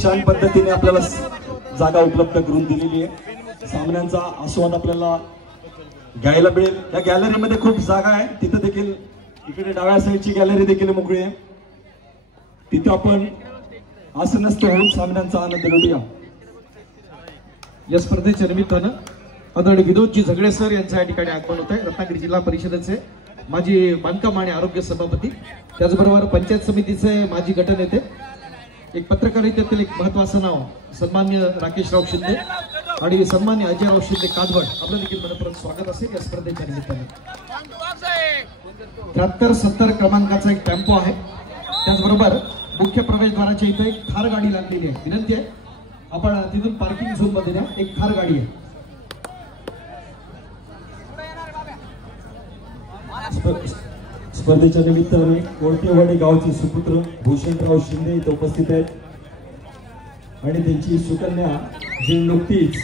खूप छान पद्धतीने आपल्याला जागा उपलब्ध करून दिलेली आहे। सामन्यांचा आस्वाद आपल्याला घ्यायला मिळेल। या गॅलरीमध्ये खूप जागा आहे, तिथे देखील इकडे डाव्या साईडची गॅलरी देखील मोकळी आहे, तिथे आपण आसनस्थ होऊन सामन्यांचा आनंद लुटूया। या स्पर्धेच्या निमित्तानं आदरणीय विनोदजी झगडे सर यांच्या या ठिकाणी आगमन होत आहे। रत्नागिरी जिल्हा परिषदेचे माजी बांधकाम आणि आरोग्य सभापती, त्याचबरोबर पंचायत समितीचे माजी गटनेते, एक पत्रकारितेतील एक महत्त्वाचं नाव सन्मान्य राकेशराव शिंदे आणि सन्मान्य अजयराव शिंदे कादवड, आपलं देखील मनपूर्वक स्वागत असेल या स्पर्धेच्या निमित्ताने। 73-70 क्रमांकाचा एक टेम्पो आहे, त्याचबरोबर मुख्य प्रवेशद्वाराच्या इथे एक थार गाडी लागलेली आहे। विनंती आहे आपण तिथून पार्किंग झोन मध्ये द्या, एक थार गाडी आहे। स्पर्धेच्या निमित्ताने कोळपेवाडी गावचे सुपुत्र भूषणराव शिंदे इथे उपस्थित आहेत आणि त्यांची सुकन्या जी नुकतीच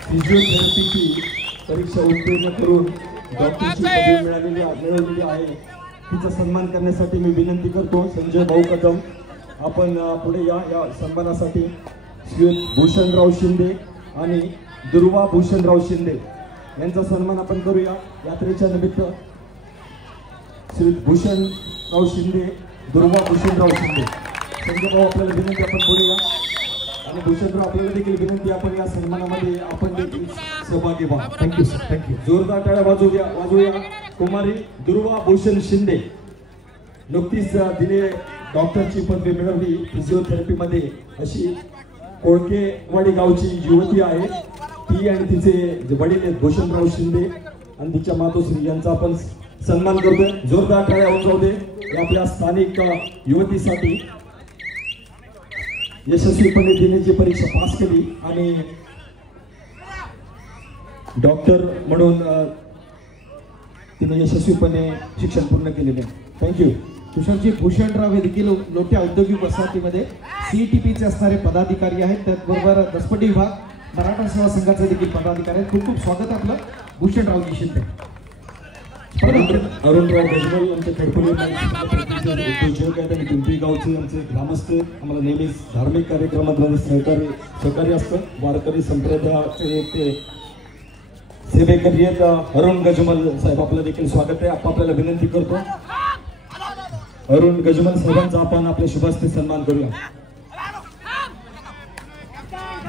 फिजिओथेरपीची परीक्षा उत्तीर्ण करून डॉक्टरची पदवी मिळवलेली आहे, तिचा सन्मान करण्यासाठी मी विनंती करतो संजय भाऊ कदम, आपण पुढे या सन्मानासाठी। श्री भूषणराव शिंदे आणि दुर्वा भूषणराव शिंदे यांचा सन्मान आपण करूया। यात्रेच्या निमित्त श्री भूषणराव शिंदे, दुर्वा भूषणराव शिंदे, संजय भाऊ आपल्याला विनंती आपण पुढे या आणि भूषणराव आपल्याला देखील विनंती आपण या सन्मानामध्ये आपण देखील सहभागी व्हा। Thank you sir, thank you. जोरदार टाळ्या वाजवूया। कुमारी दुर्वा भूषण शिंदे नुकतीच दिले डॉक्टरची पदवी मिळवली फिजिओथेरपी मध्ये, अशी कोळकेवाडी गावची युवती आहे ती आणि तिचे वडील आहेत भूषणराव शिंदे आणि तिच्या मातोश्री यांचा आपण सन्मान करतोय। जोरदार टाळ्या वाजवू दे आपल्या स्थानिक युवतीसाठी, यशस्वीपणे दिनेची परीक्षा पास केली आणि डॉक्टर म्हणून तिने यशस्वीपणे शिक्षण पूर्ण केलेले आहे। थँक्यू। तुषारजी भूषणराव हे देखील लोटे औद्योगिक वसाहतीमध्ये सीईटीपीचे असणारे पदाधिकारी आहेत, त्याचबरोबर दसपटी विभाग मराठा सेवा संघाचे देखील पदाधिकारी आहेत। खूप खूप स्वागत आपलं भूषणरावजी शिंदे। अरुणराव गजबल आमचे खडकोली उद्योजक आहेत आणि पिंपरी गावचे आमचे ग्रामस्थ, आम्हाला नेहमीच धार्मिक कार्यक्रमांमध्ये सहकार्य असतं। वारकरी संप्रदायाचे ते सेवेकरी आहेत अरुण गजमल साहेब, आपलं देखील स्वागत आहे। आपण आपल्याला विनंती करतो अरुण गजमल साहेबांचा आपण आपल्या शुभास्ते सन्मान करूया।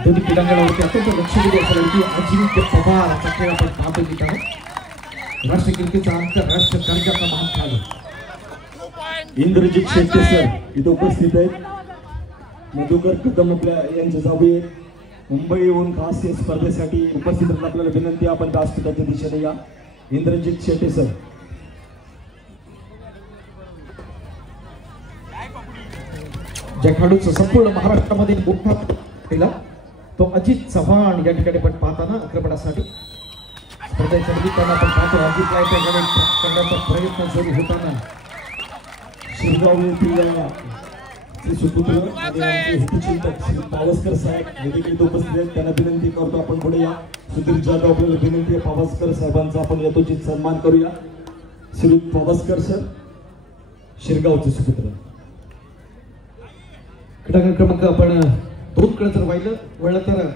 दोन्ही क्रीडांगणावरती अत्यंत लक्षणीय अशी अजिंक्य पवारचा खेळ आपण पाहतो ठिकाणी राष्ट्रीय क्रिकेटचा आंतरराष्ट्रीय दर्जाचा मान खेळाडू इंद्रजित शेट्टे सर इथे उपस्थित आहेत। मधुकर कदम आपल्या यांच्या जाऊया मुंबई येऊन खास या स्पर्धेसाठी उपस्थित आहेत, आपल्याला विनंती आपण व्यासपीठाच्या दिशेने या। इंद्रजित शेट्टे सर, ज्या खेळाडूचा संपूर्ण महाराष्ट्रामध्ये मोठा केला तो अजित चव्हाण या ठिकाणी आपण पाहताना आक्रमणासाठी स्पर्धेच्या निमित्तानं आपण पाहतो अजित लाईटकडे करण्याचा प्रयत्न सुरू होताना शिरगाव येथील श्री सुपुत्र आणि हितचिंतक श्री पावसकर साहेब हे देखील उपस्थित आहेत, त्यांना विनंती करतो आपण पुढे या। सुधीर जाधव आपल्याला विनंती आहे पावसकर साहेबांचा आपण यथोचित सन्मान करूया। श्री पावसकर सर शिरगावचे सुपुत्र। क्रीडांगण क्रमांक आपण 2 कडे जर वळलं तर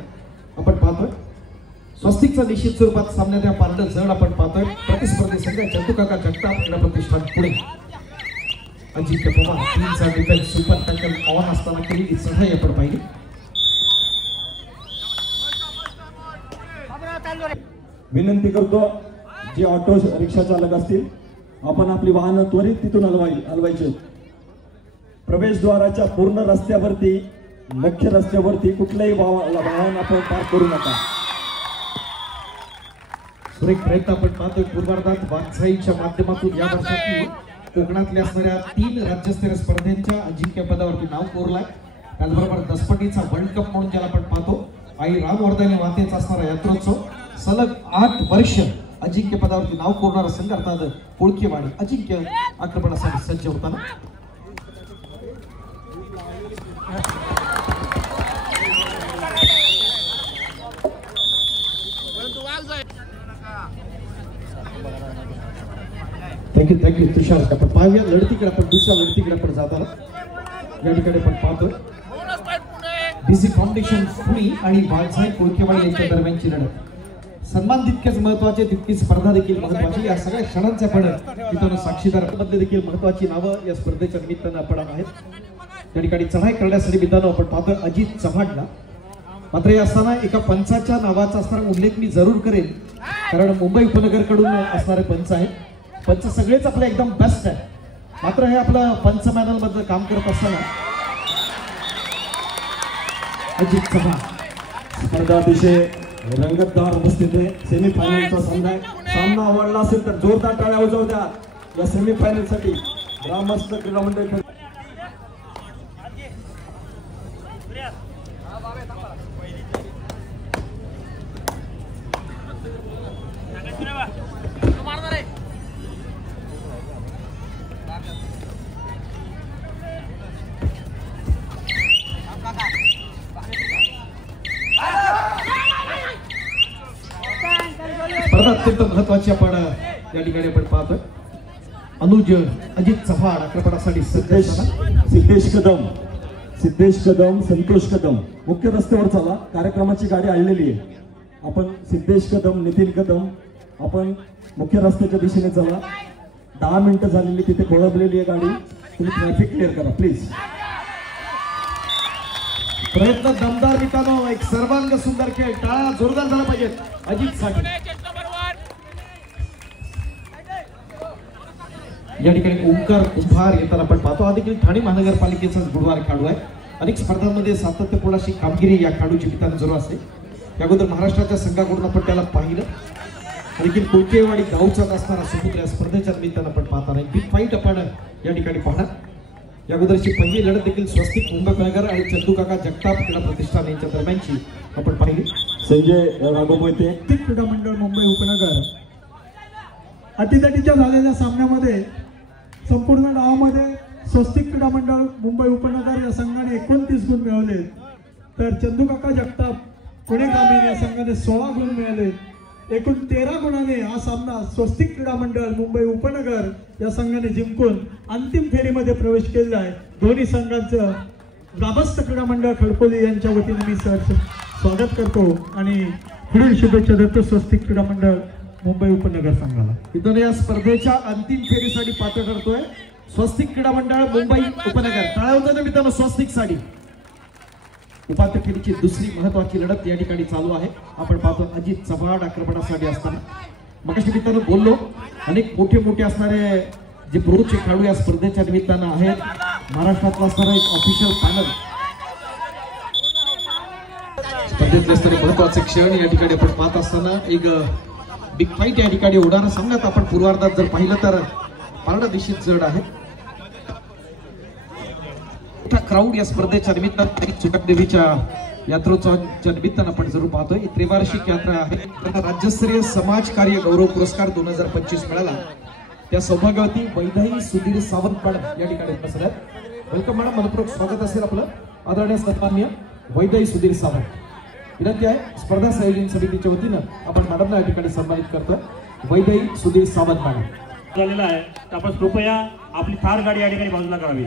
आपण पाहतोय स्वस्तिकचा निश्चित स्वरूपात सामन्यात या पारडं जड आपण पाहतोय। प्रतिस्पर्धी संघ चंदूकाका जगताप क्रीडा प्रतिष्ठान पुणे, अजिंक्य पवार टीमचा डिफेन्स सुपर टॅकल आव्हान असताना केलेली चढाई आपण पाहिली। विनंती करतो जे ऑटो रिक्षा चालक असतील आपण आपली वाहनं त्वरित तिथून हलवायचे। प्रवेशद्वाराच्या पूर्ण रस्त्यावरती मुख्य रस्त्यावरती कुठलाही वाहन आपण पार्क करू नका। सुरेख प्रयत्न आपण पाहतोय पूर्वार्धात वाटचाईच्या माध्यमातून या वर्षातील कोकणातल्या असणाऱ्या 3 राज्यस्तरीय स्पर्धेच्या अजिंक्यपदावरती नाव कोरलाय। त्याचबरोबर दसपटीचा वर्ल्ड कप म्हणून ज्याला आपण पाहतो आई रामवर्धनी मातेचा असणारा यात्रोत्सव सलग 8 वर्ष अजिंक्यपदावरती नाव कोरणारा संघ अर्थात कोळकेवाडी अजिंक्य आक्रमणासाठी सज्ज होताना थँक्यू तुषार। आपण पाहूया लढतीकडे, आपण दुसऱ्या लढतीकडे आपण जाताना या ठिकाणी आपण पाहतोय बीसी फाउंडेशन पुणे आणि बाळासाहेब कोळकेवाडी यांच्या दरम्यानची लढत सन्मान तितकेच महत्वाचे तितकी स्पर्धा देखील महत्वाची या सगळ्या क्षणांचे आपण मित्रांनो साक्षीदार मध्ये देखील महत्वाची नावं या स्पर्धेच्या निमित्तानं आपण आहेत त्या ठिकाणी चढाई करण्यासाठी मित्रांनो आपण पाहतोय अजित चव्हाणला मात्र या असताना एका पंचाच्या नावाचा असताना उल्लेख मी जरूर करेन कारण मुंबई उपनगरकडून असणारे पंच आहेत पंच सगळेच आपले एकदम बेस्ट आहे मात्र हे आपलं पंच मॅनल मध्ये काम करत असताना अजित चव्हाण स्पर्धा अतिशय रंगतदार उपस्थित आहे सेमीफायनलचा सामना आवडला असेल तर जोरदार टाळ्या वाजवू द्या या सेमीफायनल साठी ग्रामस्थ क्रीडा मंडळ स्पर्धा अत्यंत महत्वाची आपण या ठिकाणी आपण पाहतोय अनुज अजित चव्हाण आक्रमणासाठी सिद्धेश कदम संतोष कदम मुख्य रस्त्यावर चला कार्यक्रमाची गाडी आणलेली आहे आपण सिद्धेश कदम नितीन कदम आपण मुख्य रस्त्याच्या दिशेने चला 10 मिनिटं झालेली तिथे कोळंबलेली आहे गाडी तुम्ही ट्रॅफिक क्लिअर करा प्लीज प्रयत्न दमदार मित्रांनो एक सर्वांग सुंदर खेळ टाळा जोरदार झाला पाहिजेत अजित साठी या ठिकाणी ओंकार कुंभार येताना आपण पाहतो हा देखील ठाणे महानगरपालिकेचा गुरुवार खेळाडू आहे अनेक स्पर्धांमध्ये सातत्यपूर्ण अशी कामगिरी या खेळाडूची मित्रांनो जरूर असते याबद्दल महाराष्ट्राच्या संघाकडून आपण त्याला पाहिलं देखील कोळकेवाडी गावचाच असणारा सुपुत्र या स्पर्धेच्या निमित्तानं आपण पाहताना बिग फाईट आपण या ठिकाणी पाहणार या अगोदरची पहिली लढत देखील स्वस्तिक मुंबई उपनगर आणि चंदू काका जगताप क्रीडा प्रतिष्ठान यांच्या दरम्यानची आपण पाहिली संजय राघोबोते क्रीडा मंडळ मुंबई उपनगर अटीतटीच्या झालेल्या सामन्यामध्ये संपूर्ण गावामध्ये स्वस्तिक क्रीडा मंडळ मुंबई उपनगर या संघाने 29 गुण मिळवले तर चंदू काका जगताप पुणे ग्रामीण या संघाने 16 गुण मिळाले एकूण 13 गुणाने हा सामना स्वस्तिक क्रीडा मंडळ मुंबई उपनगर या संघाने जिंकून अंतिम फेरीमध्ये प्रवेश केलेला आहे दोन्ही संघांचं ग्रामस्थ क्रीडा मंडळ खडकोली यांच्या वतीने मी स्वागत करतो आणि पुढील शुभेच्छा देतो स्वस्तिक क्रीडा मंडळ मुंबई उपनगर संघाला इथून या स्पर्धेच्या अंतिम फेरीसाठी पात्र ठरतोय स्वस्तिक क्रीडा मंडळ मुंबई उपनगर टाळावतो मित्रांनो स्वस्तिक साठी उपांत्य फेरीची दुसरी महत्वाची लढत या ठिकाणी चालू आहे आपण पाहतो अजित चव्हाण आक्रमणासाठी असताना मगाशी मित्रांनो बोललो अनेक मोठे असणारे जे प्रोचे खेळाडू या स्पर्धेच्या निमित्तानं आहेत महाराष्ट्रातला असणारा एक ऑफिशियल पॅनल स्पर्धेतले असणारे महत्वाचे क्षण या ठिकाणी आपण पाहत असताना एक बिग फाईट या ठिकाणी होणारा सामन्यात आपण पूर्वार्धात जर पाहिलं तर पारडा दिशेत जड आहे मोठा क्राऊड या स्पर्धेच्या निमित्तानं सुकादेवीच्या यात्रोत्सवाच्या निमित्तानं आपण जरूर पाहतोय त्रिवार्षिक यात्रा आहे त्यांना राज्यस्तरीय समाज कार्य गौरव पुरस्कार 2025 मिळाला त्या सौभाग्यवती वैदाई सुधीर सावंत मॅडम या ठिकाणी बसल्यात वेलकम मॅडम मनपूर्वक स्वागत असेल आपलं आदरणीय सन्माननीय वैदाई सुधीर सावंत विनंती आहे स्पर्धा संयोजन समितीच्या वतीनं आपण मॅडमला या ठिकाणी सन्मानित करतोय वैदाई सुधीर सावंत मॅडम झालेला आहे तर आपण कृपया आपली थार गाडी या ठिकाणी बाजूला करावी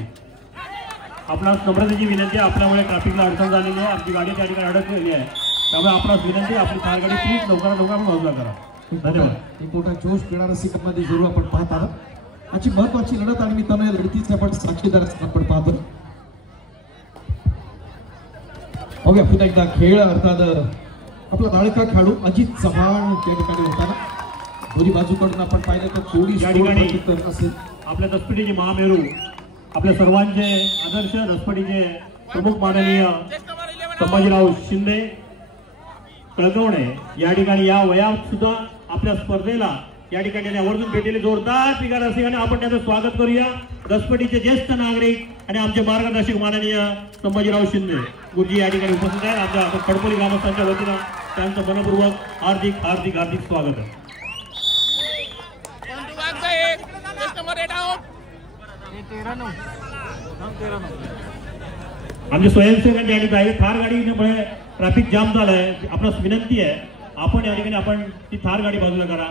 आपणास नम्रतेची विनंती आहे आपल्यामुळे ट्रॅफिकला अडचण झालेली आहे आपली गाडी त्या ठिकाणी अडकलेली आहे त्यामुळे आपणास विनंती आपली थार गाडी प्लीज लवकरात लवकर आपण बाजूला करा धन्यवाद एक मोठा जोश क्रीडा रसिकांमध्ये जरूर आपण पाहत आहोत आजची महत्वाची लढत आणि मित्रांनो या लढतीचे आपण साक्षीदार आपण पाहतो बघूया पुन्हा एकदा खेळ अर्थात आपला लाडका खेळाडू अजित चव्हाण त्या ठिकाणी होताना दोन्ही बाजूकडून आपण पाहिलं तर थोडी या ठिकाणी असेल आपल्या दसपटीचे महामेरू आपल्या सर्वांचे आदर्श दसपटीचे प्रमुख माननीय संभाजीराव शिंदे कळकवणे या ठिकाणी या वयात सुद्धा आपल्या स्पर्धेला या ठिकाणी आवर्जून भेटलेले जोरदार क्रीडा रसिकांनी आपण त्यांचं स्वागत करूया दसपटीचे ज्येष्ठ नागरिक आणि आमचे मार्गदर्शक माननीय संभाजीराव शिंदे गुरुजी या ठिकाणी उपस्थित आहेत आमच्या खडकोली ग्रामस्थांच्या वतीनं त्यांचं मनपूर्वक हार्दिक हार्दिक हार्दिक स्वागत आहे आमचे स्वयंसेवकांनी या ठिकाणी थार गाडीमुळे ट्रॅफिक जाम झालाय आपणास विनंती आहे आपण या ठिकाणी आपण ती थार गाडी बाजूला करा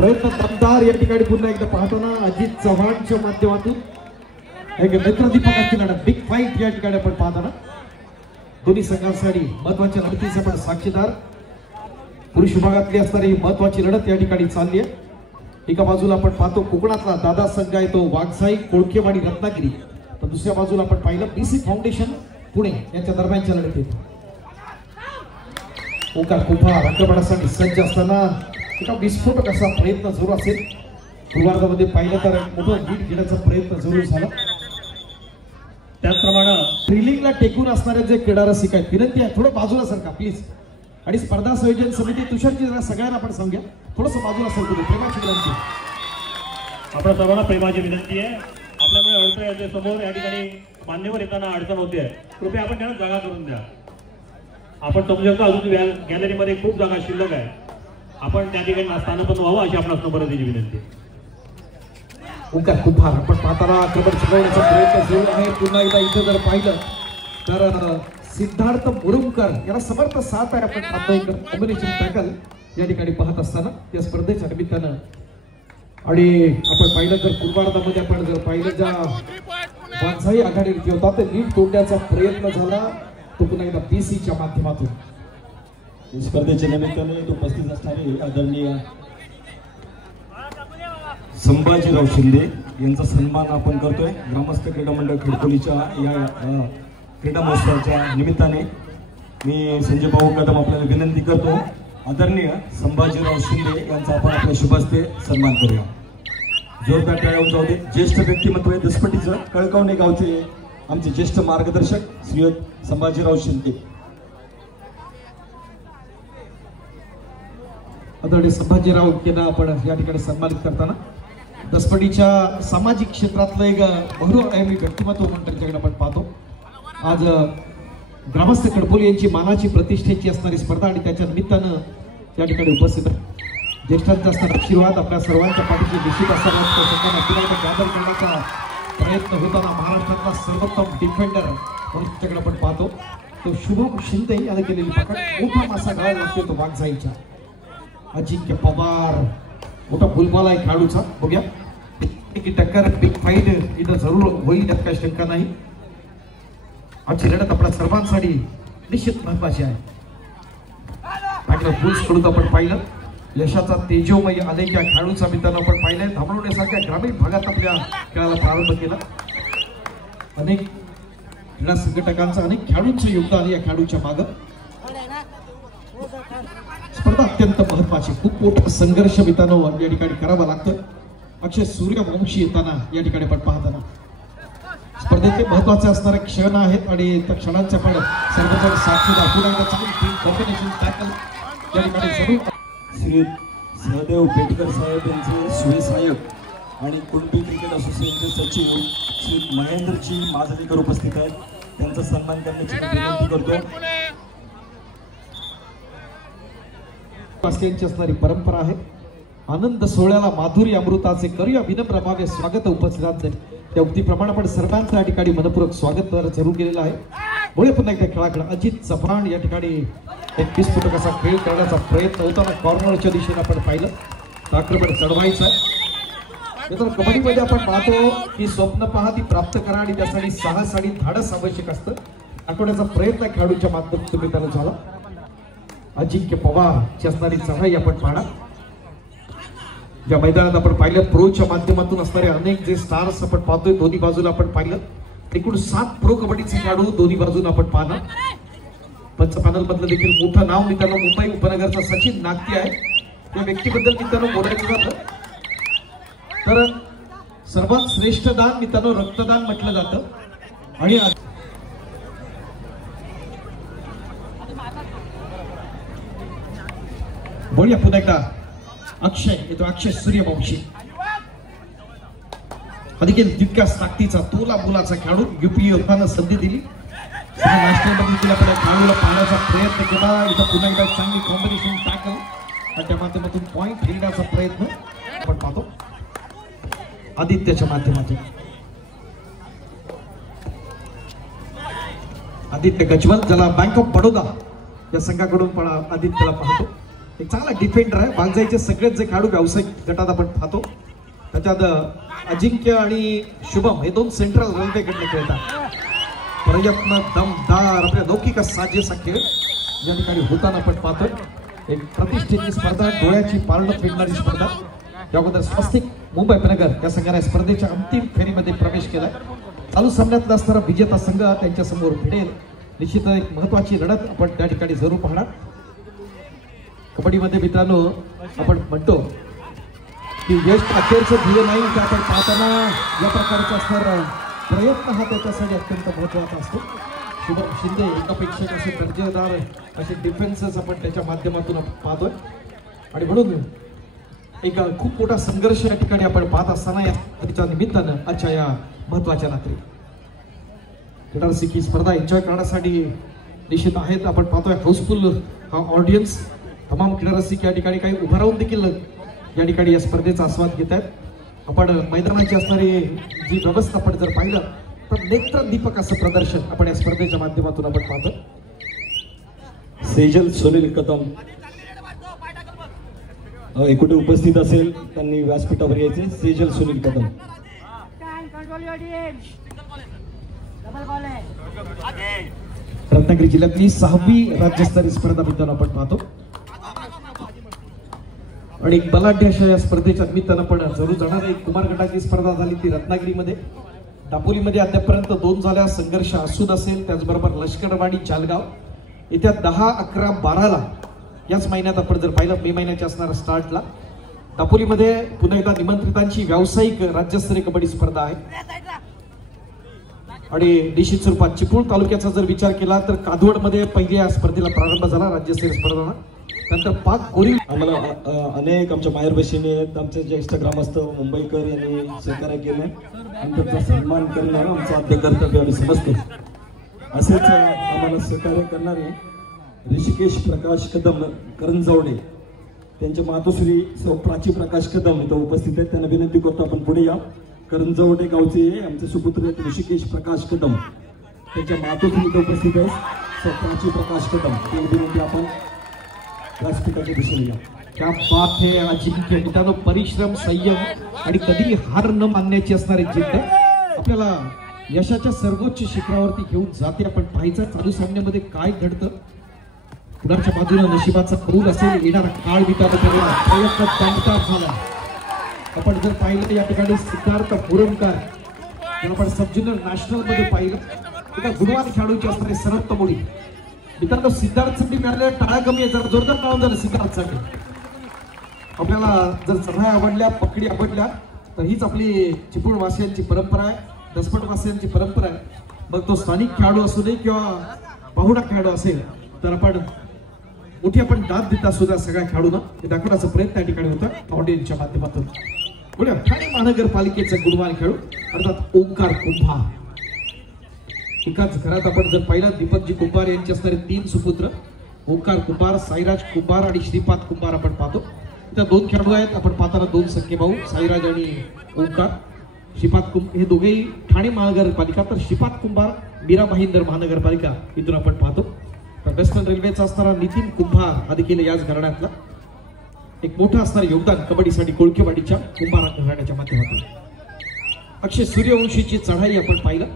प्रयत्न दमदार या ठिकाणी पुन्हा एकदा पाहताना अजित चव्हाणच्या माध्यमातून एक नेत्रदीपकाची लढत बिग फाईट या ठिकाणी आपण पाहताना दोन्ही संघांसाठी महत्वाच्या लढतीचे आपण साक्षीदार पुरुष विभागातली असणारी ही महत्वाची लढत या ठिकाणी चालली आहे. एका बाजूला आपण पाहतो कोकणातला दादा संघ आहे तो वाघसाई कोळखेवाडी रत्नागिरी, तर दुसऱ्या बाजूला आपण पाहिलं बीसी फाउंडेशन पुणे यांच्या दरम्यानच्या लढतीत ओंकार कुंभार रंगपटासाठी सज्ज असताना एका विस्फोटक असा प्रयत्न जरूर असेल. पूर्वार्धामध्ये पाहिलं तर मोठं लीड घेण्याचा प्रयत्न जरूर झाला. त्याचप्रमाणे ट्रिलिंगला टेकून असणारे जे क्रीडा रसिक आहेत विनंती आहे थोडं बाजूला सरका प्लीज. आणि स्पर्धा संयोजन समिती तुषारजी जरा सगळ्यांना आपण सांगूया थोडंसं बाजूला सरकू. प्रेमाची विनंती, आपल्या सर्वांना प्रेमाची विनंती आहे. आपल्यामुळे अडचण समोर या ठिकाणी मान्यवर येताना अडचण होते, कृपया आपण त्यांना जागा करून द्या. आपण समजू शकतो अजून गॅलरीमध्ये खूप जागा शिल्लक आहे, आपण त्या ठिकाणी स्थानापन्न व्हावं अशी आपणास नम्रतेची विनंती. ओंकार कुंभार आपण पाहताना कबर शिकवण्याचा प्रयत्न सुरू आहे. पुन्हा एकदा इथं जर पाहिलं तर सिद्धार्थ मुरुमकर याला समर्थ साथ आहे. आपण पाहतो एक कॉम्बिनेशन टॅकल या ठिकाणी पाहत असताना या स्पर्धेच्या निमित्तानं. आणि आपण पाहिलं तर पूर्वार्धामध्ये आपण जर पाहिलं ज्या वाघसाई आघाडीवरती होता ते लीड तोडण्याचा प्रयत्न झाला तो पुन्हा एकदा बीसीच्या माध्यमातून. स्पर्धेच्या निमित्ताने तो उपस्थित असणारे आदरणीय संभाजीराव शिंदे यांचा सन्मान आपण करतोय. ग्रामस्थ क्रीडा मंडळ खडकोलीच्या या क्रीडा महोत्सवाच्या निमित्ताने मी संजय भाऊ कदम आपल्याला विनंती करतो आदरणीय संभाजीराव शिंदे यांचा आपण आपल्या शुभ हस्ते सन्मान करूया. जोरदार टाळ्या जाऊ दे. ज्येष्ठ व्यक्तिमत्व आहे दसपटीचं कळकावणे गावचे आमचे ज्येष्ठ मार्गदर्शक श्रीयुत संभाजीराव शिंदे. आदरणीय संभाजीराव यांना आपण या ठिकाणी सन्मानित करताना दसपटीच्या सामाजिक क्षेत्रातलं एक बहुआयामी व्यक्तिमत्व म्हणून त्यांच्याकडे आपण पाहतो. आज ग्रामस्थ खडकोली यांची मानाची प्रतिष्ठेची असणारी स्पर्धा आणि त्याच्या निमित्तानं या ठिकाणी उपस्थित ज्येष्ठांचा असणारा आशीर्वाद आपल्या सर्वांच्या पाठीशी निश्चित असताना गादर करण्याचा प्रयत्न होताना महाराष्ट्रातला सर्वोत्तम डिफेंडर म्हणून त्याच्याकडे आपण पाहतो तो शुभम शिंदे याने केलेली पकड मोठा मासा गाळ लागतो तो वाघसाईच्या. अजिंक्य पवार मोठा फुलबॉल आहे खेळाडूचा, बघूया की टक्कर बिग फाईट इथं जरूर होईल त्यात काही शंका नाही. आजची लढत आपल्या सर्वांसाठी निश्चित महत्वाची आहे. बुल्स कडून आपण पाहिलं यशाचा तेजोमय अनेक या खेळाडूचा मित्रांनो आपण पाहिलंय. धामणवण्यासारख्या ग्रामीण भागात आपल्या खेळाला प्रारंभ केला. अनेक क्रीडा संघटकांचं अनेक खेळाडूंचं योगदान या खेळाडूच्या मागं. स्पर्धा अत्यंत महत्वाची, खूप मोठा संघर्ष मित्रांनो या ठिकाणी करावा लागतं. अक्षय सूर्यवंशी येताना या ठिकाणी आपण पाहताना स्पर्धेतले महत्वाचे असणारे क्षण आहेत आणि त्या क्षणांचे आपण सर्वजण साक्षीदार. पुन्हा एकदा चांगली टीम कॉम्बिनेशन टॅकल या ठिकाणी जरूर. श्री सहदेव पेटकर साहेब यांचे सुविसहाय्यक आणि कुणबी क्रिकेट असोसिएशनचे सचिव श्री महेंद्रजी माजलेकर उपस्थित आहेत. त्यांचा सन्मान करण्याची विनंती करतो. यांची असणारी परंपरा आहे. आनंद सोहळ्याला माधुरी अमृताचे करूया विनम्र भावे स्वागत उपस्थितांचे. त्या उक्तीप्रमाणे आपण सर्वांचं या ठिकाणी मनपूर्वक स्वागत जरूर केलेलं आहे. बोले पुन्हा एकदा खेळाकडे अजित चव्हाण या ठिकाणी एक विस्फोटक असा खेळ करण्याचा प्रयत्न होताना कॉर्नरच्या दिशेने आपण पाहिलं आक्रमण चढवायचं आहे. तर कबड्डीमध्ये आपण पाहतो की स्वप्न पहा ती प्राप्त करा आणि त्यासाठी साहस आणि धाडस आवश्यक असतं. दाखवण्याचा प्रयत्न खेळाडूच्या माध्यमातून त्याला झाला. अजिंक्य पवार ची असणारी चढाई आपण पाहणार. ज्या मैदानात आपण पाहिलं प्रोच्या माध्यमातून असणारे अनेक जे स्टार्स आपण पाहतोय दोन्ही बाजूला आपण पाहिलं एकूण 7 प्रो कबड्डीचे खेळाडू दोन्ही बाजूला आपण पाहणार. पंच पॅनल मधलं देखील मोठं नाव मित्रांनो मुंबई उपनगरचा सचिन नागती आहे. त्या व्यक्तीबद्दल मित्रांनो बोलायचं झालं तर सर्वात श्रेष्ठ दान मित्रांनो रक्तदान म्हटलं जातं. आणि बोलूया पुन्हा एकदा अक्षय येतो. अक्षय सूर्यवंशी देखील तितक्याच ताकदीचा तोला मुलाचा खेळाडू युपी योद्धांना संधी दिली. खेळाडूला पाहण्याचा प्रयत्न केला. इथं पुन्हा एकदा चांगली कॉम्बिनेशन टॅकल त्या माध्यमातून पॉइंट घेण्याचा प्रयत्न आपण पाहतो आदित्यच्या माध्यमातून. आदित्य गजवल ज्याला बँक ऑफ बडोदा या संघाकडून पण आदित्यला पाहतो. एक चांगला डिफेंडर आहे. वांगजाईचे सगळेच जे खेळाडू व्यावसायिक गटात आपण पाहतो त्याच्यात अजिंक्य आणि शुभम हे दोन सेंट्रल रेल्वेकडे खेळतात. प्रयत्न दमदार आपल्या लौकिक साजेसा खेळ या ठिकाणी होताना आपण पाहतोय. एक प्रतिष्ठेची स्पर्धा, डोळ्याची पारणं फेडणारी स्पर्धा. याबद्दल स्वस्तिक मुंबई उपनगर या संघाने स्पर्धेच्या अंतिम फेरीमध्ये प्रवेश केलाय. चालू सामन्यातला असणारा विजेता संघ त्यांच्या समोर भिडेल. निश्चित एक महत्वाची लढत आपण त्या ठिकाणी जरूर पाहणार. कबड्डीमध्ये मित्रांनो आपण म्हणतो की यश अखेरचं ध्येय नाही, की आपण पाहताना या प्रकारचा असणारा प्रयत्न हा त्याच्यासाठी अत्यंत महत्वाचा असतो. शुभम शिंदे एकापेक्षा असे दर्जेदार असे डिफेन्सेस आपण त्याच्या माध्यमातून पाहतोय आणि म्हणून एक खूप मोठा संघर्ष या ठिकाणी आपण पाहत असताना या निमित्तानं आजच्या या महत्वाच्या रात्री क्रीडारसिक स्पर्धा एन्जॉय करण्यासाठी निश्चित आहेत. आपण पाहतोय हाऊसफुल हा ऑडियन्स. तमाम क्रीडारसिक या ठिकाणी काही उभा राहून देखील या ठिकाणी या स्पर्धेचा आस्वाद घेत आहेत. आपण मैदानाची असणारी जी व्यवस्था आपण जर पाहिलं तर नेत्रदीपक असं प्रदर्शन आपण या स्पर्धेच्या माध्यमातून आपण पाहतो. सेजल सुनील कदम कुठे उपस्थित असेल त्यांनी व्यासपीठावर यायचे. सेजल सुनील कदम. रत्नागिरी जिल्ह्यातली 6वी राज्यस्तरीय स्पर्धा मित्रांनो आपण पाहतो आणि एक बलाढ्य अशा या स्पर्धेच्या निमित्तानं पण जरूर जाणार. एक कुमार गटाची स्पर्धा झाली ती रत्नागिरीमध्ये. दापोलीमध्ये अद्यापर्यंत 2 झाल्या. संघर्ष असून असेल. त्याचबरोबर लष्करवाडी जालगाव येत्या 10, 11, 12ला याच महिन्यात आपण जर पाहिलं मे महिन्याच्या असणारा स्टार्टला दापोलीमध्ये पुन्हा एकदा निमंत्रितांची व्यावसायिक राज्यस्तरीय कबड्डी स्पर्धा आहे. आणि निश्चित स्वरूपात चिपळूण तालुक्याचा जर विचार केला तर कादवडमध्ये पहिल्या स्पर्धेला प्रारंभ झाला राज्यस्तरीय स्पर्धेला. नंतर पाक गोरी आम्हाला अनेक आमच्या माहेर बहिणी आहेत. आमचे ज्येष्ठ ग्रामस्थ मुंबईकर यांनी सहकार्य केले आणि त्यांचा सन्मान करणं आमचं आद्य कर्तव्य आम्ही समजतो. असेच आम्हाला सहकार्य करणारे ऋषिकेश प्रकाश कदम करंजवडे त्यांच्या मातोश्री प्राची प्रकाश कदम इथं उपस्थित आहेत. त्यांना विनंती करतो आपण पुढे या. करंजवडे गावचे आमचे सुपुत्र ऋषिकेश प्रकाश कदम त्यांच्या मातोश्री इथं उपस्थित आहेत. प्राची प्रकाश कदम त्यांना विनंती आपण व्यासपीठाच्या दिशेने या. क्या बात है. अजिंक्य मित्रांनो परिश्रम, संयम आणि कधी हार न मानण्याची असणारी जिद्द आपल्याला यशाच्या सर्वोच्च शिखरावरती घेऊन जाते. आपण पाहायचं चालू सामन्यामध्ये काय घडतं. कुणाच्या बाजूला नशिबाचा कौल असेल. येणारा काळ विचार प्रयत्न दमदार झाला. आपण जर पाहिलं या ठिकाणी सिद्धार्थ पुरमकार आपण सब ज्युनियर नॅशनल मध्ये पाहिलं एका गुणवान खेळाडूची असणारे सरत्त मोडी. मित्रांनो सिद्धार्थसाठी मिळालेल्या टाळ्या कमी आहे. जरा जोरदार नाव झालं सिद्धार्थसाठी. आपल्याला जर चढाई आवडल्या, पकडी आवडल्या तर हीच आपली चिपळूणवासियांची परंपरा आहे. दसपटवासियांची परंपरा आहे. मग तो स्थानिक खेळाडू असू दे किंवा पाहुणा खेळाडू असेल तर आपण मोठी आपण दाद देता सुद्धा सगळ्या खेळाडूंना हे दाखवण्याचा प्रयत्न या ठिकाणी होता ऑडियन्सच्या माध्यमातून. पुढे ठाणे महानगरपालिकेचा गुणवान खेळाडू अर्थात ओंकार कुंभार. एकाच घरात आपण जर पाहिलं दीपकजी कुंभार यांचे असणारे 3 सुपुत्र ओंकार कुंभार, साईराज कुंभार आणि श्रीपाद कुंभार आपण पाहतो. त्या 2 खेळाडू आहेत. आपण पाहताना 2 सख्खे भाऊ साईराज आणि ओंकार. श्रीपाद हे दोघेही ठाणे महानगरपालिका तर श्रीपाद कुंभार मीरा भाईंदर महानगरपालिका इथून आपण पाहतो. तर वेस्टर्न रेल्वेचा असणारा नितीन कुंभार हा देखील याच घराण्यातला एक मोठं असणारं योगदान कबड्डीसाठी कोळकेवाडीच्या कुंभार घराण्याच्या माध्यमातून. अक्षय सूर्यवंशीची चढाई आपण पाहिलं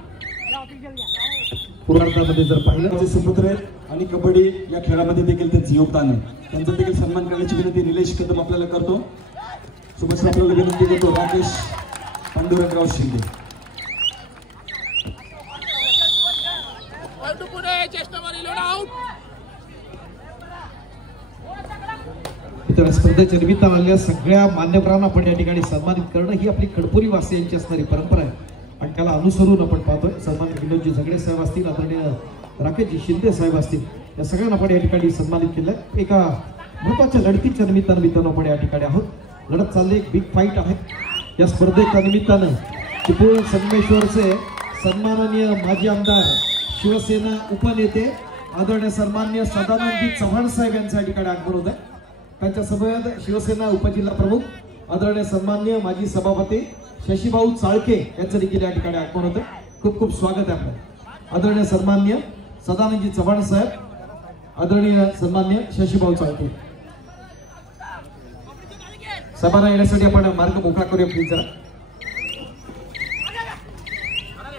पूर्वार्धामध्ये जर पाहिलं सुपुत्र आहेत आणि कबड्डी या खेळामध्ये देखील त्यांचं योगदान आहे. त्यांचा देखील सन्मान करण्याची विनंती निलेश कदम आपल्याला करतो. सोबत आपल्याला विनंती करतो राकेश पांडुरंगराव शिंदे. इतर स्पर्धेच्या निमित्तानं आलेल्या सगळ्या मान्यवरांना आपण या ठिकाणी सन्मानित करणं ही आपली खडपुरी वासियांची असणारी परंपरा आहे आणि त्याला अनुसरून आपण पाहतोय. सन्मानित विनोदजी झगडे साहेब असतील, आदरणीय राकेशजी शिंदे साहेब असतील, या सगळ्यांना आपण या ठिकाणी सन्मानित केलंय. एका महत्वाच्या लढतीच्या निमित्तानं आपण या ठिकाणी आहोत. लढत चालली एक बिग फाईट आहे. या स्पर्धेच्या निमित्तानं चिपळूण संगमेश्वरचे सन्माननीय माजी आमदार शिवसेना उपनेते आदरणीय सन्माननीय सदानंदजी चव्हाण साहेब यांच्या या ठिकाणी आगमन होत आहे. त्यांच्यासोबत शिवसेना उपजिल्हा प्रमुख आदरणीय सन्माननीय माजी सभापती शशीभाऊ चाळके यांचं देखील या ठिकाणी आगमन होतं. खूप खूप स्वागत आहे आपलं. आदरणीय सन्माननीय सदानंदजी चव्हाण साहेब, आदरणीय सन्माननीय शशीभाऊ चाळके. सभाना येण्यासाठी आपण मार्ग मोकळा करूया प्लीज जरा.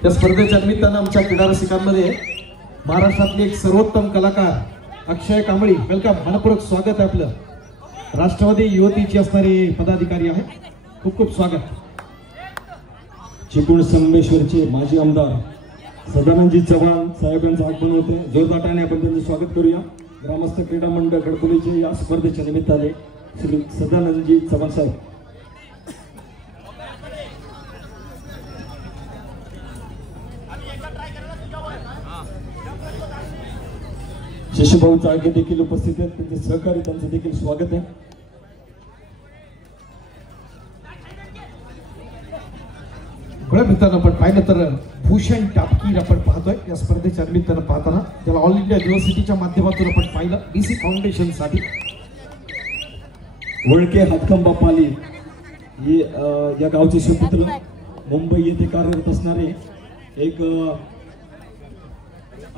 त्या स्पर्धेच्या निमित्तानं आमच्या क्रीडा रसिकांमध्ये महाराष्ट्रातले एक सर्वोत्तम कलाकार अक्षय कांबळी, वेलकम, मनपूर्वक स्वागत आहे आपलं. राष्ट्रवादी युवतीची असणारी पदाधिकारी आहे, खूप खूप स्वागत. चिपळूण संगमेश्वरचे माजी आमदार सदानंदजी चव्हाण साहेबांचं आगमन होते. जोरदाटाने आपण त्यांचं स्वागत करूया. ग्रामस्थ क्रीडा मंडळ खडकोलीचे या स्पर्धेच्या निमित्ताने श्री सदानंदजी चव्हाण साहेब. शशीभाऊ चाळके देखील उपस्थित आहेत, त्यांचे सहकारी, त्यांचं देखील स्वागत आहे. मित्रांनो आपण पाहिलं तर भूषण टापकीर आपण पाहतोय या स्पर्धेच्या निमित्तानं पाहताना. त्याला ऑल इंडिया युनिव्हर्सिटीच्या माध्यमातून आपण पाहिलं बीसी फाउंडेशन साठी. वळके हातखंबा पाली हे या गावचे सुपुत्र, मुंबई येथे कार्यरत असणारे एक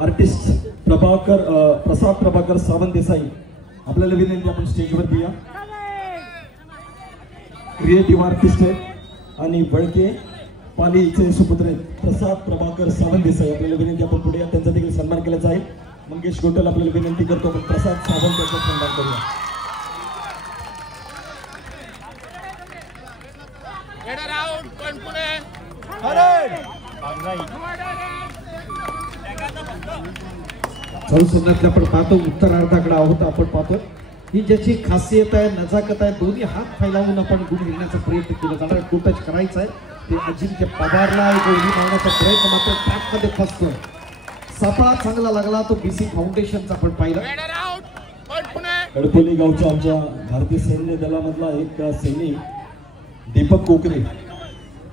आर्टिस्ट प्रसाद प्रभाकर सावंत देसाई. आपल्याला विनंती आपण स्टेजवरती या. क्रिएटिव्ह आर्टिस्ट आहेत आणि वळके पालीचे सुपुत्र आहेत प्रसाद प्रभाकर सावंत देसाई. आपल्याला विनंती आपण पुढे या, त्यांचा देखील सन्मान केला जाईल. मंगेश गोटल आपल्याला विनंती करतो आपण प्रसाद सावंत यांचा सन्मान करूया. चालू संघातले आपण पाहतो उत्तरार्धाकडे आहोत. आपण पाहतोय ही ज्याची खासियत आहे, नजाकत आहे, दोन्ही हात फैलावून आपण गुण घेण्याचा प्रयत्न केला जाणार. टू टच करायचा आहे ते अजिंक्य पवारला गोळी मारण्याचा प्रयत्न मात्र ट्रॅकमध्ये फसतोय. सापळा चांगला लागला तो बीसी फाउंडेशनचा आपण पाहिला. खडकोली गावच्या आमच्या भारतीय सैन्य दलामधला एक सैनिक दीपक कोकरे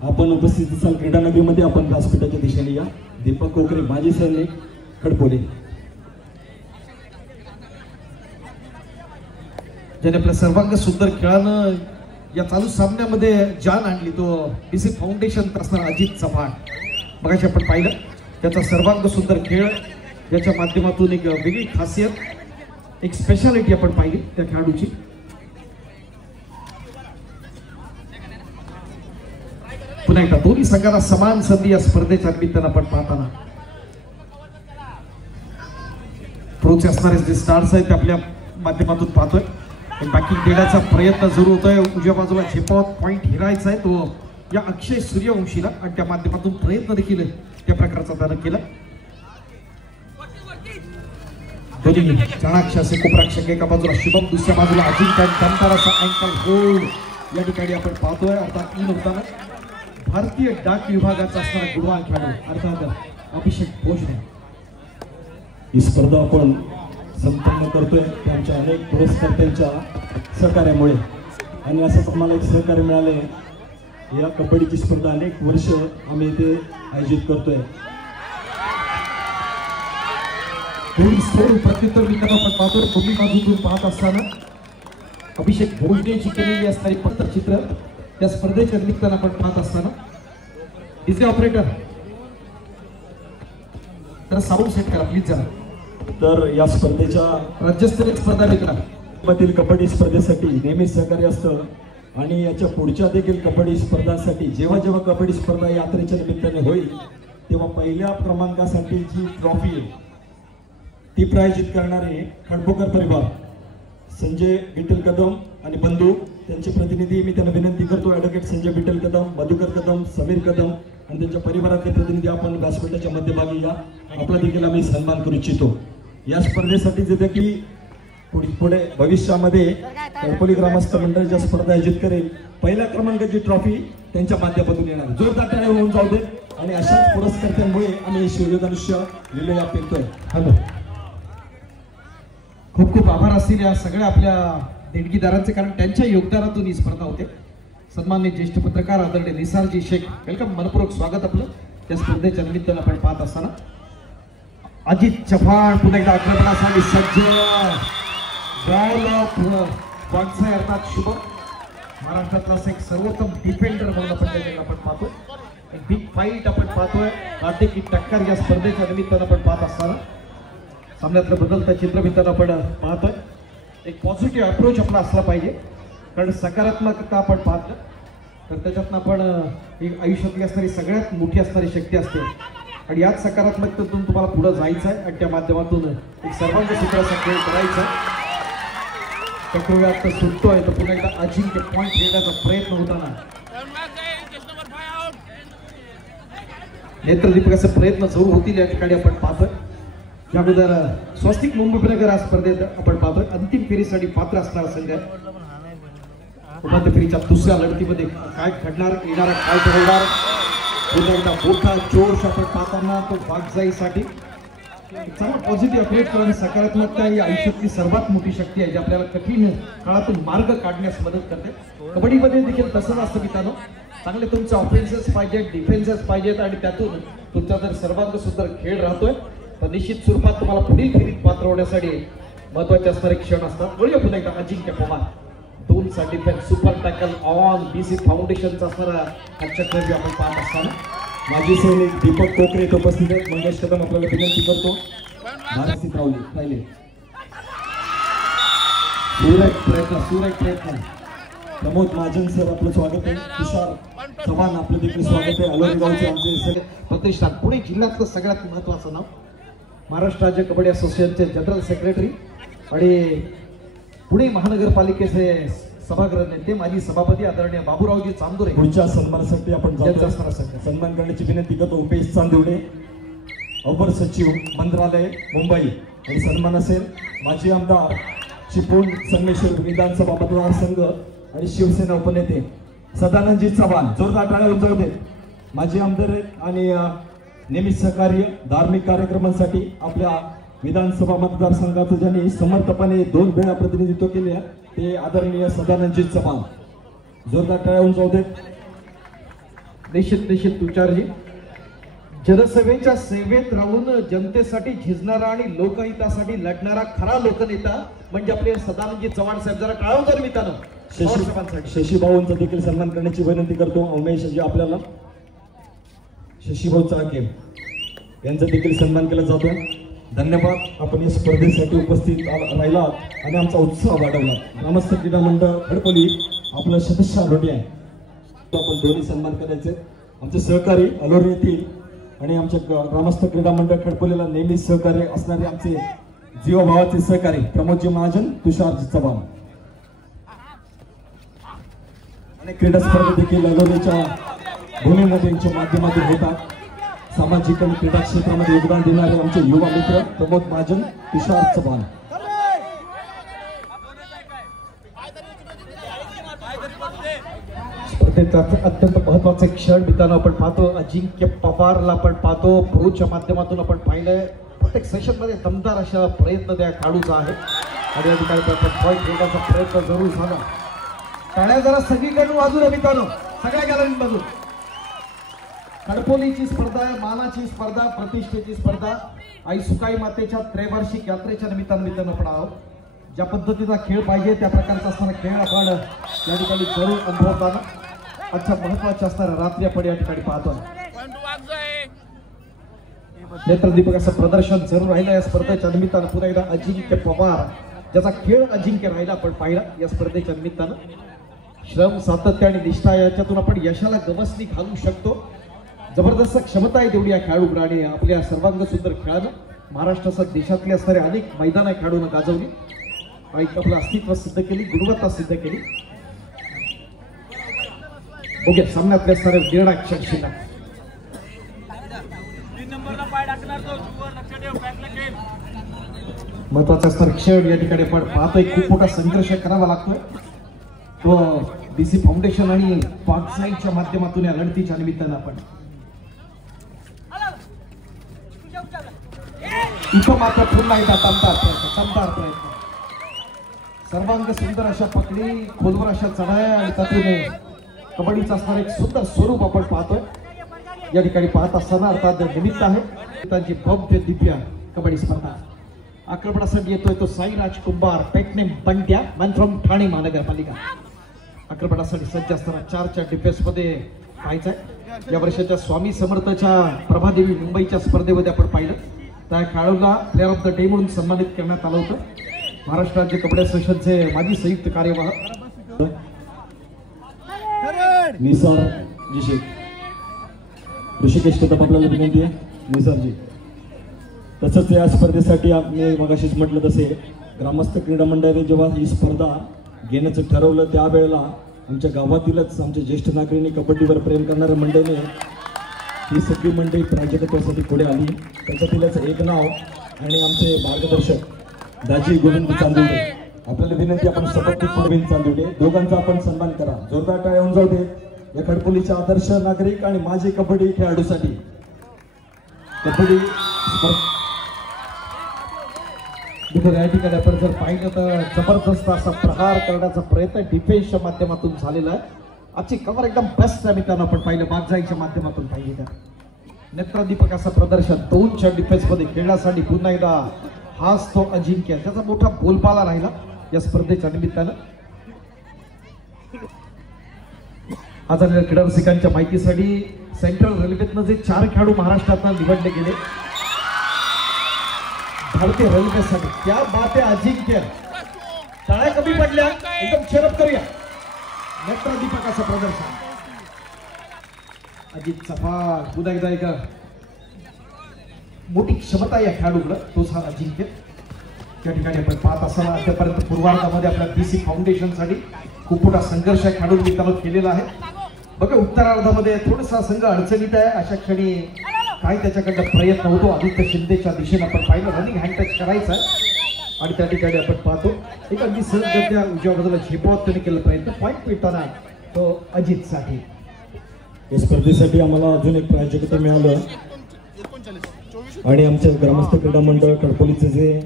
आपण उपस्थित असाल क्रीडा नगरीमध्ये. आपण व्यासपीठाच्या दिशेने या. दीपक कोकरे माजी सैनिक खडकोली, ज्याने आपल्या सर्वांग सुंदर खेळानं या चालू सामन्यामध्ये जान आणली. तो बीसी फाउंडेशन असणारा अजित चव्हाण मगाशी आपण पाहिलं. त्याचा सर्वांग सुंदर खेळ, याच्या माध्यमातून एक वेगळी खासियत, एक स्पेशालिटी आपण पाहिली त्या खेळाडूची. पुन्हा एकदा दोन्ही संघाला समान संधी या स्पर्धेच्या निमित्तानं आपण पाहताना. प्रोचे असणारे जे स्टार्स आहेत ते आपल्या माध्यमातून पाहतोय. बॅकिंग देण्याचा प्रयत्न सुरू होतोय. उजव्या बाजूला झेपावत पॉईंट हिरायचा आहे तो या अक्षय सूर्यवंशीला आणि त्या माध्यमातून प्रयत्न देखील त्या प्रकारचा त्यानं केला. दोन्ही चाणाक्ष असे कोपराक्षक एका बाजूला शुभम, दुसऱ्या बाजूला अजिंक्य. दमदार असा अँकल होल्ड या ठिकाणी आपण पाहतोय. अर्थात तीन होताना भारतीय डाक विभागाचा असणारा गुणवान खेळाडू अर्थात अभिषेक भोसले. ही स्पर्धा आपण संपन्न करतोय त्यांच्या अनेक पुरस्कर्त्यांच्या सहकार्यामुळे. आणि असंच आम्हाला एक सहकार्य मिळाले. या कबड्डीची स्पर्धा अनेक वर्ष आम्ही इथे आयोजित करतोय. प्रत्युत्तर विकत आपण पाहतोय. दोन्ही बाजूतून पाहत असताना अभिषेक भोसलेची केलेली असणारी पत्रचित्र त्या स्पर्धेच्या निमित्तानं आपण पाहत असताना. डीजे ऑपरेटर तर साऊंड सेट करा प्लीज जरा. तर या स्पर्धेच्या राज्यस्तरीय स्पर्धा मधील कबड्डी स्पर्धेसाठी नेहमी सहकार्य असतं आणि याच्या पुढच्या देखील कबड्डी स्पर्धांसाठी जेव्हा जेव्हा कबड्डी स्पर्धा यात्रेच्या निमित्ताने होईल तेव्हा पहिल्या क्रमांकासाठी जी ट्रॉफी आहे ती प्रायोजित करणारे खडकोकर परिवार, संजय विठ्ठल कदम आणि बंधू त्यांचे प्रतिनिधी मी त्यांना विनंती करतो. ॲडव्होकेट संजय विठ्ठल कदम, मधुकर कदम, समीर कदम आणि त्यांच्या परिवारातले प्रतिनिधी आपण व्यासपीठाच्या मध्यभागी या. आपला देखील आम्ही सन्मान करू इच्छितो. या स्पर्धेसाठी जे देखील पुढे भविष्यामध्ये खडकोली ग्रामस्थ मंडळाच्या स्पर्धा आयोजित करेल पहिल्या क्रमांकाची ट्रॉफी त्यांच्या माध्यमातून येणार. जोरदार टाळ्या होऊन जाऊ दे. आणि अशाच पुरस्कर्त्यांमुळे आम्ही शिवधनुष्य लिहिलेला पेरतोय. हॅलो, खूप खूप आभार असतील या सगळ्या आपल्या देणगीदारांचे, कारण त्यांच्या योगदानातून ही स्पर्धा होते. सन्माननीय ज्येष्ठ पत्रकार आदरणीय निसारजी शेख, वेलकम, मनपूर्वक स्वागत आपलं त्या स्पर्धेच्या निमित्तानं आपण पाहत असताना. अजित चव्हाण पुन्हा एकदा आक्रमणासाठी सज्ज. बॉल ऑफ बॉन्साय अर्थात शुभ, महाराष्ट्रातला एक सर्वोत्तम डिफेंडर म्हणून आपण पाहतो. एक बिग फाईट आपण पाहतोय. कार्तिकी टक्कर या स्पर्धेच्या निमित्तानं आपण पाहत असताना सामन्यातलं बदलतं चित्र मित्रांनो आपण पाहतोय. एक पॉझिटिव्ह अप्रोच आपला असला पाहिजे. कारण सकारात्मकता आपण पाहतो तर त्याच्यातनं आपण एक आयुष्यातली असणारी सगळ्यात मोठी असणारी शक्ती असते आणि याच सकारात्मकतेतून तुम्हाला पुढे जायचं आहे आणि त्या माध्यमातून एक सर्वांग सूत्राचा खेळ करायचा आहे. चक्रव्यात सुटतोय तर पुन्हा एकदा अजिंक्य पॉईंट घेण्याचा प्रयत्न होताना नेत्रदीपकाचे प्रयत्न सुरू होतील या ठिकाणी आपण पाहतोय. या अगोदर स्वस्तिक मुंबई उपनगर या स्पर्धेत आपण पाहतोय अंतिम फेरीसाठी पात्र असणारा संघ आहे. उपांत्य फेरीच्या दुसऱ्या लढतीमध्ये काय घडणार येणारा काय ठरवणार पुन्हा एकदा मोठा जोश आपण पाहताना तो बागजाईसाठी चांगला पॉझिटिव्ह अप्रोच करून सकारात्मकता ही आयुष्यातली सर्वात मोठी शक्ती आहे जी आपल्याला कठीण काळातून मार्ग काढण्यास मदत करते. कबड्डीमध्ये देखील तसंच असतं मित्रांनो. चांगले तुमचे ऑफेन्सेस पाहिजेत डिफेन्सेस पाहिजेत आणि त्यातून तुमचा जर सर्वांग सुंदर खेळ राहतोय तर निश्चित स्वरूपात तुम्हाला पुढील फेरीत पात्र होण्यासाठी महत्वाचे असणारे क्षण असतात. बोलूया पुन्हा एकदा अजिंक्य पवार 2चा defence super tackle on BC फाउंडेशनचा असणारा हा चक्रव्यूह आपण पाहत असताना माजी सैनिक दीपक कोकरे उपस्थित आहेत. मंगेश कदम आपल्याला विनंती करतो धारास्थित राहिले. सुरेख प्रयत्न प्रमोद महाजन सर आपलं स्वागत आहे. तुषार चव्हाण आपलं देखील स्वागत आहे. अलोरी गावचे आमचे प्रतिष्ठान पुणे जिल्ह्यातलं सगळ्यात महत्वाचं नाव महाराष्ट्र राज्य कबड्डी असोसिएशनचे जनरल सेक्रेटरी आणि पुणे महानगरपालिकेचे सभागृह नेते माजी सभापती आदरणीय बाबूरावजी चांदोरे पुढच्या सन्मानासाठी आपण यांचा असणारा संघ सन्मान करण्याची विनंती करतो. उपेश चांदोडे अपर सचिव मंत्रालय मुंबई आणि सन्मान असेल माजी आमदार चिपळूण संगमेश्वर विधानसभा मतदारसंघ आणि शिवसेना उपनेते सदानंदजी चव्हाण जोरदार टाळ्या उंचावते. माजी आमदार आणि नेहमीच सहकार्य धार्मिक कार्यक्रमांसाठी आपल्या विधानसभा मतदारसंघाचं ज्यांनी समर्थपणे 2 वेळा प्रतिनिधित्व केले ते आदरणीय सदानंदजी चव्हाण जोरदार टाळ्या उंचावते. निश्चित तुषारजी जनसेवेच्या सेवेत राहून जनतेसाठी झिजणारा आणि लोकहितासाठी लढणारा खरा लोकनेता म्हणजे आपले सदानंदजी चव्हाण साहेब. जरा टाळा उंचावून मित्रांनो. शशीभाऊंचा देखील सन्मान करण्याची विनंती करतो. उमेशजी आपल्याला शशीभाऊ चाके यांचा देखील सन्मान केला जातो. धन्यवाद आपण या स्पर्धेसाठी उपस्थित राहिलात आणि आमचा उत्साह वाढवला. ग्रामस्थ क्रीडा मंडळ खडपोली आपलं सदस्य रोटी आहे आपण दोन्ही सन्मान करायचे. आमचे सहकारी अलोरी येथील आणि आमच्या ग्रामस्थ क्रीडा मंडळ खडपोलीला नेहमी सहकार्य असणारे आमचे जीवभावाचे सहकारी प्रमोदजी महाजन तुषारजी चव्हाण आणि क्रीडा स्पर्धा देखील अलोरीच्या भूमीमध्ये यांच्या माध्यमातून होतात. सामाजिक आणि क्रीडा क्षेत्रामध्ये योगदान देणारे आमचे युवा मित्र प्रमोद महाजन तुषार चव्हाण. स्पर्धेचा अत्यंत महत्वाचे क्षण मित्रांनो आपण पाहतो. अजिंक्य पवारला आपण पाहतो. प्रोच्या माध्यमातून आपण पाहिलंय प्रत्येक सेशन मध्ये दमदार अशा प्रयत्न त्या खेळाडूचा आहे आणि या ठिकाणी पॉईंट घेण्याचा प्रयत्न जरूर झाला. टाळ्या जरा सगळीकडून बाजूला मित्रांनो सगळ्या गॅलरीमधून. खडपोलीची स्पर्धा आहे मानाची स्पर्धा प्रतिष्ठेची स्पर्धा आई सुकाई मातेच्या त्रैवार्षिक यात्रेच्या निमित्तानं आपण आहोत. ज्या पद्धतीचा खेळ पाहिजे त्या प्रकारचा असणारा खेळ आपण या ठिकाणी जरूर अनुभवताना अच्छा महत्वाच्या असणाऱ्या रात्री आपण या ठिकाणी पाहतो. नेत्रदीपकाचं प्रदर्शन जरूर राहिलं या स्पर्धेच्या निमित्तानं. पुन्हा एकदा अजिंक्य पवार ज्याचा खेळ अजिंक्य राहिला आपण पाहिला या स्पर्धेच्या निमित्तानं. श्रम सातत्य आणि निष्ठा याच्यातून आपण यशाला गवसणी घालू शकतो. जबरदस्त क्षमता आहे तेवढी या खेळाडूकडे आणि आपल्या सर्वांग सुंदर खेळानं महाराष्ट्रासह देशातली असणारे अनेक मैदान खेळाडूंना गाजवली आणि आपलं अस्तित्व सिद्ध केली गुणवत्ता सिद्ध केली. ओके सामन्यातले असणारे निर्णायक क्षण महत्वाचा असणारा क्षण या ठिकाणी आपण पाहतोय. खूप मोठा संघर्ष करावा लागतोय तो बीसी फाउंडेशन आणि पाकसाईच्या माध्यमातून या लढतीच्या निमित्तानं आपण इथं मात्र पुन्हा एकदा दमदार प्रयत्न सर्वांग सुंदर अशा पकडी खोलवर अशा चढाया आणि त्यातून कबड्डीचं असणारं एक सुंदर स्वरूप आपण पाहतोय. या ठिकाणी पाहत असताना अर्थात निमित्त आहे त्यांची भव्य दिव्य कबड्डी स्पर्धा. आक्रमणासाठी येतोय तो साईराज कुंभार पेटनेम बंट्या मन फ्रॉम ठाणे महानगरपालिका. आक्रमणासाठी सज्ज असताना 4च्या डिफेन्स मध्ये पाहायचंय. या वर्षाच्या स्वामी समर्थच्या प्रभादेवी मुंबईच्या स्पर्धेमध्ये आपण पाहिलं त्या खेळाडूला प्लेअर ऑफ द डे म्हणून सन्मानित करण्यात आलं होतं. महाराष्ट्र राज्य कबड्डी असोसिएशनचे माजी संयुक्त कार्यवाह निसार जी शेख, ऋषिकेश कदम आपल्याला विनंती आहे निसारजी. तसंच या स्पर्धेसाठी मी मगाशीच म्हटलं तसे ग्रामस्थ क्रीडा मंडळाने जेव्हा ही स्पर्धा घेण्याचं ठरवलं त्यावेळेला आमच्या गावातीलच आमच्या ज्येष्ठ नागरिकांनी कबड्डीवर प्रेम करणाऱ्या मंडळीने ही सगळी मंडळी प्रायोजकत्वासाठी पुढे आली. त्याच्यातीलच एक नाव आणि आमचे मार्गदर्शक दाजी गोविंद चांदुर्डे. आपल्याला विनंती आपण सपत्नीक गोविंद चांदुर्डे दोघांचा आपण सन्मान करा. जोरदार टाळ्या होऊन जाऊ दे या खडपोलीच्या आदर्श नागरिक आणि माजी कबड्डी खेळाडूसाठी. कबड्डी या ठिकाणी आपण जर पाहिलं तर जबरदस्त असा प्रहार करण्याचा प्रयत्न डिफेन्सच्या माध्यमातून झालेला आहे. आजची कव्हर एकदम बेस्ट आहे मित्रांनो. आपण पाहिलं बागजाईच्या माध्यमातून पाहिजे तर नेत्रदीपक असं प्रदर्शन 2च्या डिफेन्स मध्ये खेळण्यासाठी पुन्हा एकदा हाच तो अजिंक्य त्याचा मोठा बोलबाला राहिला या स्पर्धेच्या निमित्तानं. आज क्रीडा रसिकांच्या माहितीसाठी सेंट्रल रेल्वेतनं जे 4 खेळाडू महाराष्ट्रात निवडले गेले भारतीय रेल्वेसाठी त्या बाते अजिंक्य टाळ्या कमी पडल्या एकदम चेअरअप करूया. नेत्रदीपक असं प्रदर्शन अजित चव्हाण पुन्हा एकदा एक मोठी क्षमता या खेळाडूकडं तोच हा अजिंक्य. त्या ठिकाणी आपण पाहत असताना आतापर्यंत पूर्वार्धामध्ये आपल्या बीसी फाउंडेशन साठी खूप मोठा संघर्ष खेळाडूंनी त्याला केलेला आहे. बघा उत्तरार्धामध्ये थोडासा संघ अडचणीत आहे. अशा क्षणी काही त्याच्याकडनं प्रयत्न होतो. आदित्य शिंदेच्या दिशेने आपण पाहिलं रनिंग हँड टच करायचा आणि त्या ठिकाणी आपण पाहतो एक अगदी सहजगत्या उजव्या बाजूला झेपावत त्याने केला प्रयत्न. पॉईंट मिळताना तो अजित साठी. या स्पर्धेसाठी आम्हाला अजून एक प्रायोजकत्व मिळालं आणि आमच्या ग्रामस्थ क्रीडा मंडळ खडपोलीचे जे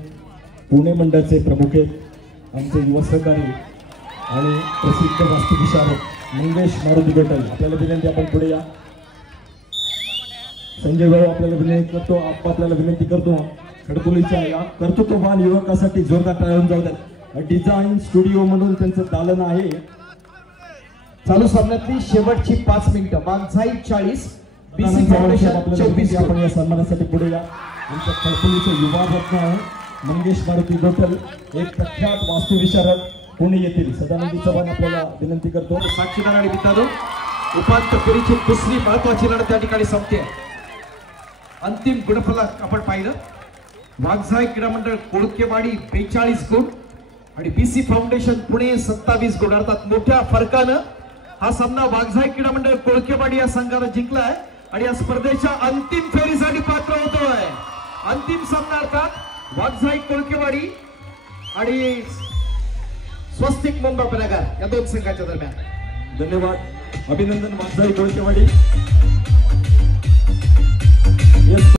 पुणे मंडळाचे प्रमुख आहेत आमचे युवा सहकारी आणि प्रसिद्ध वास्तुविशारद मंगेश मारुती गोटल. आपल्याला विनंती आपण पुढे या. संजय भाऊ आपल्याला विनंती करतो. आपल्याला विनंती करतो खडपोलीच्या या कर्तृत्ववान युवकासाठी जोरदार टाळ्या होऊन जाऊ द्या. डिझाईन स्टुडिओ म्हणून त्यांचं दालन आहे. चालू सामन्यातली शेवटची 5 मिनिटं. बागजाई 40 बीसी फाउंडेशन 24. आपण या सन्मानासाठी पुढे या. आमच्या खडपोलीचे युवा रत्न आहे मंगेश मारुती गोटल एक प्रख्यात वास्तुविशारद पुणे येथील. सदानंदी चव्हाण आपल्याला विनंती करतो. साक्षीदार आणि मित्रांनो उपांत्य फेरीची दुसरी महत्वाची लढत त्या ठिकाणी संपते. अंतिम गुणफलक आपण पाहिलं वागजाई क्रीडा मंडळ कोळकेवाडी 42 गुण आणि बीसी फाउंडेशन पुणे 27 गुण. अर्थात मोठ्या फरकानं हा सामना वागजाई क्रीडा मंडळ कोळकेवाडी या संघानं जिंकलाय आणि या स्पर्धेच्या अंतिम फेरीसाठी पात्र होतोय. अंतिम सामना अर्थात वागजाई कोळकेवाडी आणि स्वस्तिक मुंबई पनगर या दोन संघाच्या दरम्यान. धन्यवाद. अभिनंदन वागजाई कोळकेवाडी.